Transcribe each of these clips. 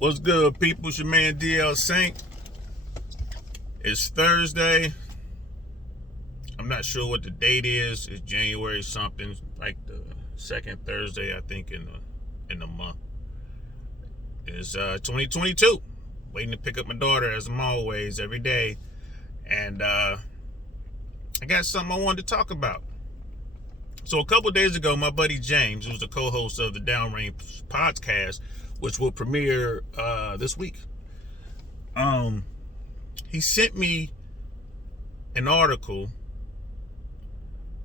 What's good, people? It's your man DL Saint. It's Thursday. I'm not sure what the date is. It's January something, like the second Thursday, I think, in the month. It's 2022. Waiting to pick up my daughter, as I'm always, every day. And I got something I wanted to talk about. So a couple days ago, my buddy James, who's the co-host of the Downrange podcast, which will premiere this week, he sent me an article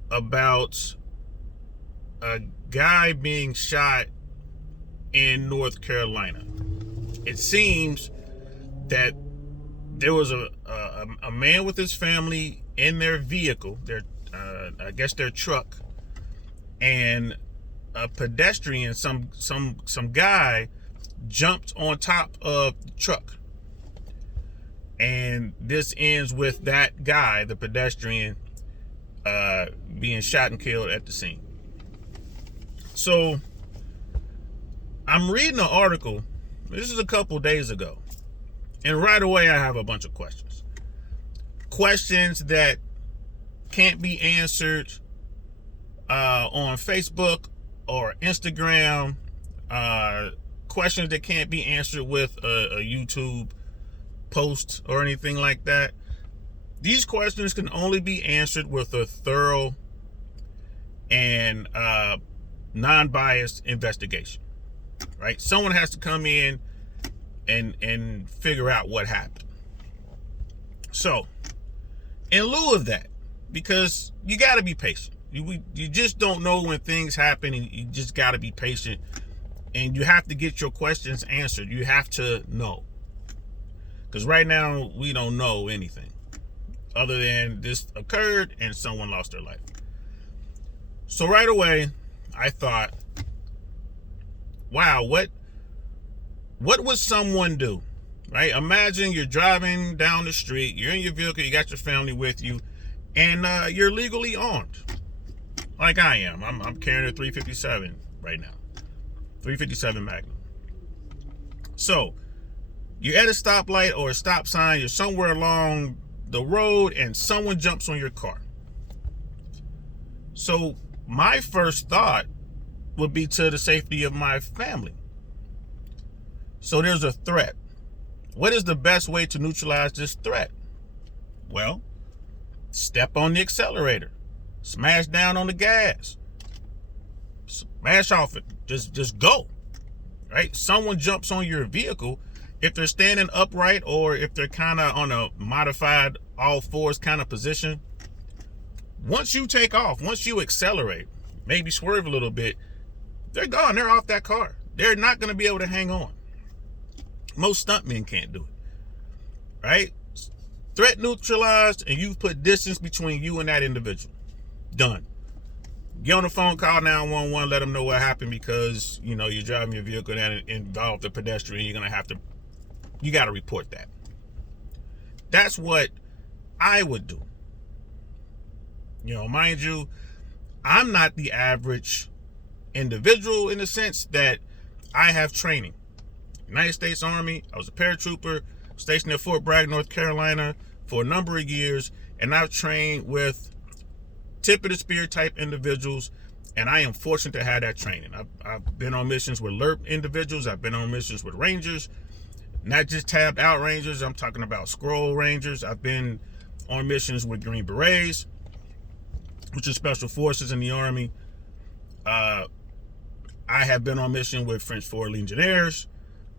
about a guy being shot in North Carolina. It seems that there was a man with his family in their vehicle, I guess their truck, and a pedestrian, some guy jumped on top of the truck. And this ends with that guy, the pedestrian, being shot and killed at the scene. So I'm reading an article. This is a couple days ago. And right away I have a bunch of questions. Questions that can't be answered on Facebook or Instagram. Questions that can't be answered with a YouTube post or anything like that. These questions can only be answered with a thorough and non-biased investigation, right? Someone has to come in and figure out what happened. So, in lieu of that, because you got to be patient. You just don't know when things happen, and you just got to be patient. And you have to get your questions answered. You have to know. Because right now, we don't know anything other than this occurred and someone lost their life. So right away, I thought, wow, what would someone do? Right? Imagine you're driving down the street, you're in your vehicle, you got your family with you, and you're legally armed. Like I am. I'm carrying a .357 right now. .357 Magnum. So, you're at a stoplight or a stop sign, you're somewhere along the road, and someone jumps on your car. So, my first thought would be to the safety of my family. So, there's a threat. What is the best way to neutralize this threat? Well, step on the accelerator. Smash down on the gas. Smash off it. Just go. Right? Someone jumps on your vehicle. If they're standing upright or if they're kind of on a modified all fours kind of position, once you take off, once you accelerate, maybe swerve a little bit, they're gone. They're off that car. They're not going to be able to hang on. Most stuntmen can't do it. Right? Threat neutralized, and you've put distance between you and that individual. Done. Get on the phone, call 911, let them know what happened, because, you're driving your vehicle and it involved a pedestrian. You got to report that. That's what I would do. Mind you, I'm not the average individual in the sense that I have training. United States Army, I was a paratrooper, stationed at Fort Bragg, North Carolina for a number of years, and I've trained with tip of the spear type individuals, and I am fortunate to have that training. I've been on missions with alert individuals. I've been on missions with rangers, not just tabbed out rangers. I'm talking about scroll rangers. I've been on missions with Green Berets, which is special forces in the Army. I have been on mission with French Foreign Legionnaires.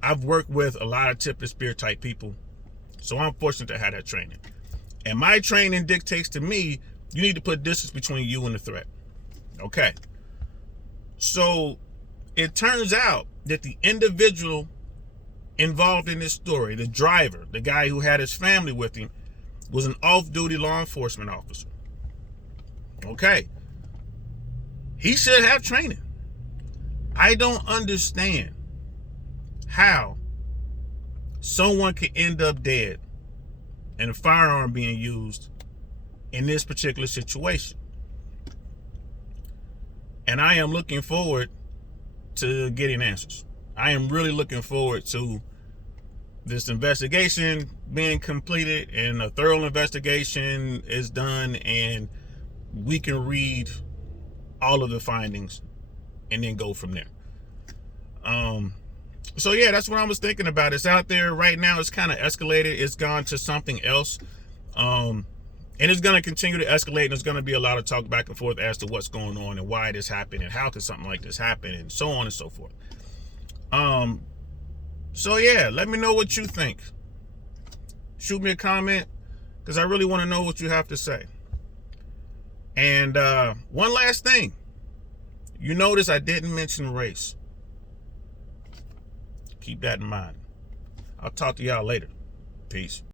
I've worked with a lot of tip of the spear type people, so I'm fortunate to have that training. And my training dictates to me, you need to put distance between you and the threat. Okay. So it turns out that the individual involved in this story, the driver, the guy who had his family with him, was an off-duty law enforcement officer. Okay. He should have training. I don't understand how someone could end up dead and a firearm being used in this particular situation. And I am looking forward to getting answers. I am really looking forward to this investigation being completed and a thorough investigation is done, and we can read all of the findings and then go from there. So yeah, that's what I was thinking about. It's out there right now. It's kind of escalated. It's gone to something else. And it's going to continue to escalate, and there's going to be a lot of talk back and forth as to what's going on and why this happened and how could something like this happen and so on and so forth. So yeah, let me know what you think. Shoot me a comment, because I really want to know what you have to say. And one last thing. You notice I didn't mention race. Keep that in mind. I'll talk to y'all later. Peace.